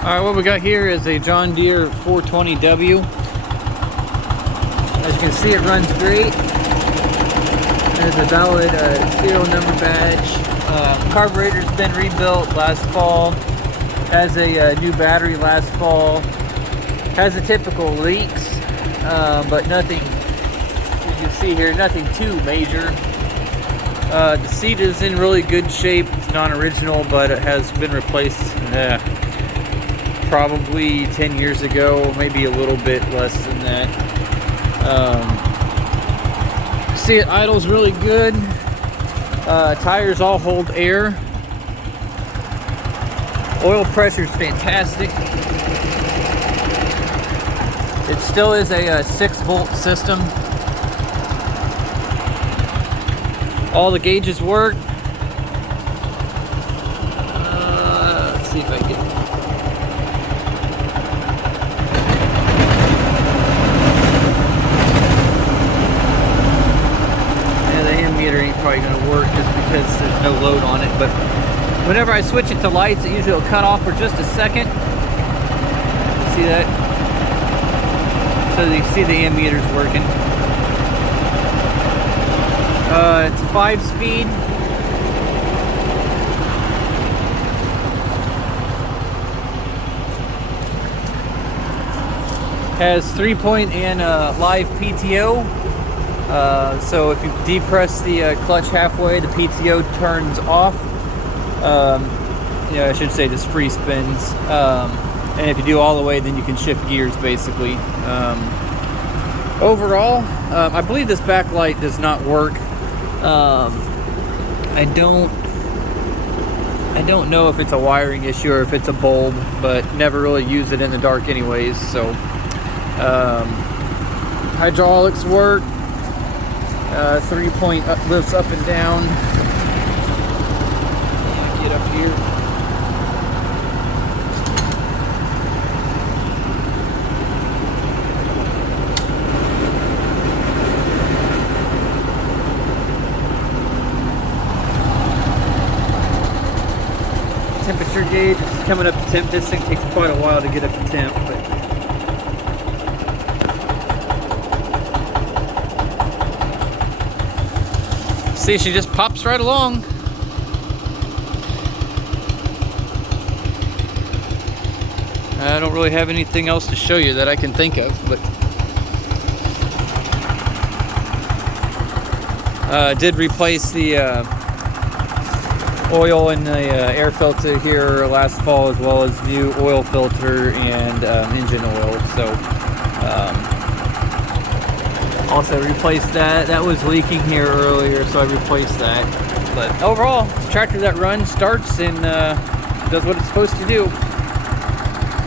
Alright, what we got here is a John Deere 420W. As you can see, it runs great. There's a valid serial number badge. Carburetor's been rebuilt last fall. Has a new battery last fall. Has the typical leaks, but nothing, as you can see here, nothing too major. The seat is in really good shape. It's non-original, but it has been replaced probably 10 years ago, maybe a little bit less than that. See, it idles really good. Tires all hold air. Oil pressure is fantastic. It still is a 6-volt system. All the gauges work. Let's see if I can. Yeah, the ammeter ain't probably going to work just because there's no load on it. But whenever I switch it to lights, it usually will cut off for just a second. See that? So you see the ammeter's working. It's 5-speed. Has 3-point and live PTO. So if you depress the clutch halfway, the PTO turns off. Yeah, I should say just free spins. And if you do all the way, then you can shift gears basically. Overall, I believe this backlight does not work. I don't know if it's a wiring issue or if it's a bulb, but never really use it in the dark anyways. So hydraulics work. 3-point lifts up and down. Get up here. Temperature gauge is coming up to temp. This thing takes quite a while to get up to temp, but see, she just pops right along. I don't really have anything else to show you that I can think of, but did replace the oil in the air filter here last fall, as well as new oil filter and engine oil. So also replaced that. That was leaking here earlier, so I replaced that. But overall, it's a tractor that runs, starts, and does what it's supposed to do.